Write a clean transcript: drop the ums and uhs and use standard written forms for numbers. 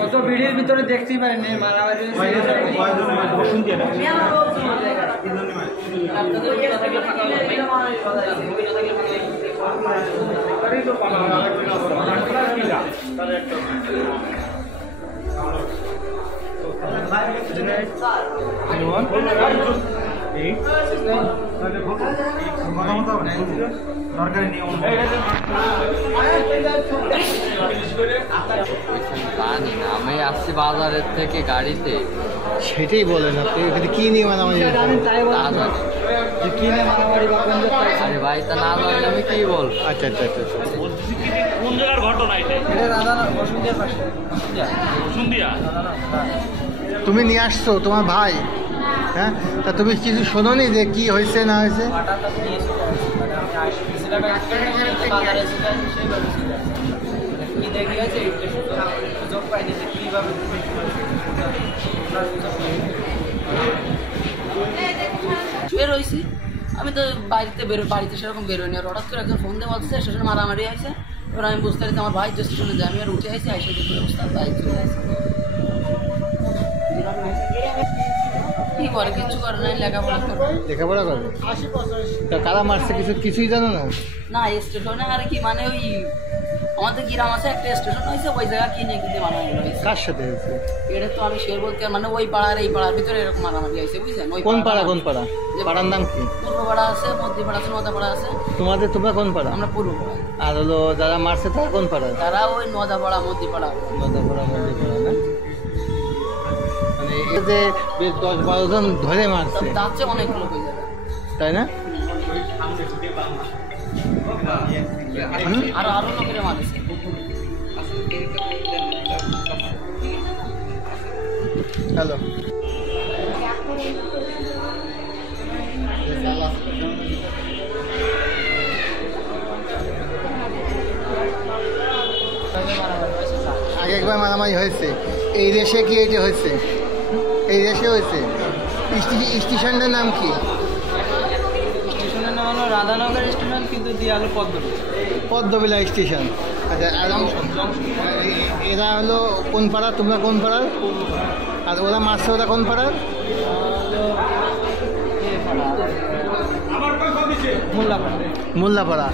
কত ভিড়ের ভিতরে দেখতেই পারেন মারামারি জানি না, আমি আসছি বাজারের থেকে গাড়িতে। সেটাই বলেন আপনি কি নিয়ে মারামারি কি নিয়ে মারামারি? আরে ভাই তা না জানলে আমি কি বলবো? আচ্ছা আচ্ছা আচ্ছা কোন জায়গার ঘটনা এটা? তুমি নিয়ে আসছো তোমার ভাই? হ্যাঁ, তা তুমি কিছু শোনোনি যে কি হয়েছে না হয়েছে? বেরোইছি আমি তো বাড়িতে সেরকম বেরোয়নি। আর হঠাৎ করে একজন ফোন দিয়ে বলছে স্টেশনে মারামারি হয়েছে। এবার আমি বুঝতে পারছি আমার ভাই যে স্টেশনে যায়, আমি আর উঠে আসি, আইসে দেখি অবস্থা বাইক চলে আসি। কি করে? কিছু করে নাই, লেখাপড়া করবে। তা কারা মারছে কিছুই জানো না? না স্টেশনে আর কি মানে ওই আমাদের গ্রাম আছে একটা স্টেশন হয়েছে, ওই জায়গা কিনে কিনতে মারামারি হয়েছে। কার সাথে হয়েছে এটা তো আমি শেয়ার বলতে মানে ওই পাড়ার এই পাড়ার ভিতরে এরকম মারামারি হয়েছে, বুঝলেন? কোন পাড়া? পাড়ার নাম কি? পূর্ব পাড়া আছে, মধ্য পাড়া আছে, নদা পাড়া আছে। তোমরা কোন পাড়া? আমরা পূর্ব পাড়া। আর হলো যারা মারছে তারা কোন পাড়া? তারা ওই নদা পাড়া, মধ্য পাড়া। নদা পাড়া, মধ্য পাড়া না? মানে এই যে 10-12 জন ধরে মারছে, যাচ্ছে অনেক লোক হয়ে যাবে, তাই না? আরো লোকেরা মারছে। হ্যালো, আগে একবার মারামারি হয়েছে এই দেশে। কি এটা হয়েছে? এই দেশে হয়েছে। স্টেশনটার নাম কি? স্টেশনের নাম হলো রাধানগর স্টেশন, কিন্তু দিয়ে হলো পদ্মবিলা স্টেশন। আচ্ছা, এরা হলো কোন পাড়া? তোমরা কোন পাড়ার? আর ওরা মারছে ওরা কোন পাড়ার? মোল্লাপাড়া। মোল্লাপাড়া।